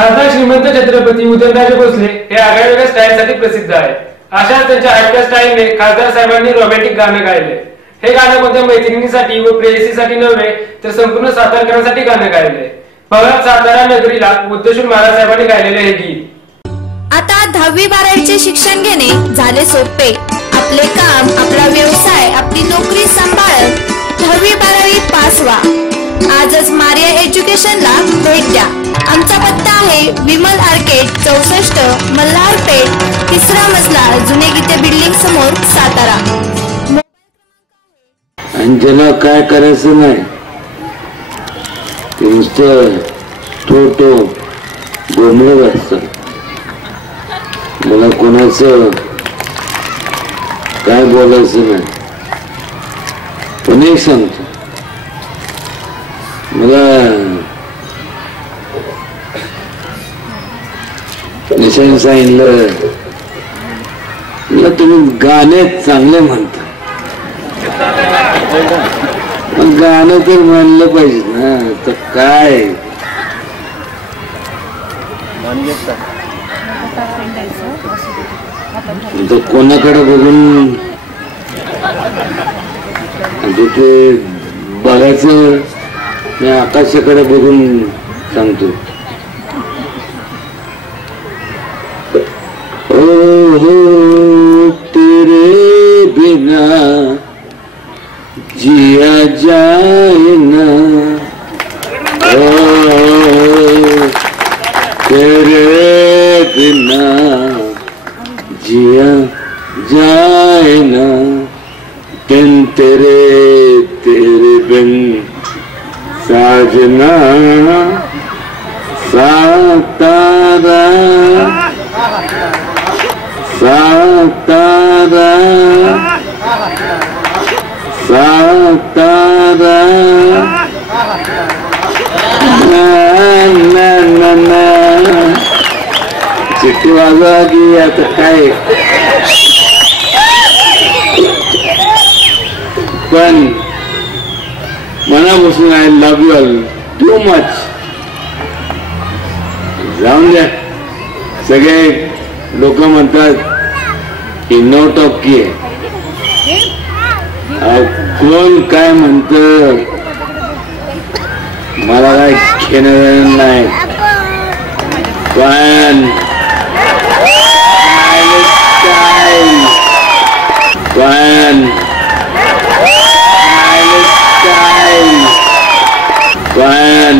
खासदार श्रीमंत छत्रपती उदयनराजे भोसले हे आगळ्या स्टाईलसाठी प्रसिद्ध आहेत. अशाच त्यांच्या हटक्या स्टाईलने खासदार साहेबांनी रोमॅन्टिक गाणं गायले. हे गाणं कोणत्या मैत्रिणीसाठी व प्रेयसीसाठी नव्हे तर संपूर्ण सातारकरांसाठी गाणं गायले. बघा सातारा नगरीला उद्देशून महाराज साहेबांनी गायलेले हे गीत. आता 10वी-12वीचे शिक्षण घेणे झाले सोपे. आपले काम, आपला व्यवसाय, आपली नोकरी सांभाळत 10वी-12वी पास व्हा. आजच मारिया एज्युकेशनला भेट द्या. आमचा पत्ता आहे विमल आर्केड 64 मल्हारपेठ 3रा मजला जुने गीते बिल्डिंग समोर सातारा. आणि ज्याला काय करायचं नाही ते नुसतं ठोठो बोंबलत असतं. मला कोणाचं काय बोलायचं नाही. पण एक सांगतो, मला निशाने सांगितलं तुम्ही गाणे चांगले म्हणता. गाणं तर म्हणलं पाहिजे ना. तर काय कोणाकडे बघून ते बघायचं. मी आकाशाकडे बघून सांगतो. हो तेरे बिना जिया जाए ना, तेरे बिना जिया जाए ना, तेरे तेरे बिन साजना सातारा सातारा सातारा ना ना ना. चिट्टी वाजवा की आता काय. पण मनापासून I love you all too much. जाऊन द्या. सगळे लोक म्हणतात की नो टॉकी आहे. कोण काय म्हणत मला काय घेणं नाही. पण पण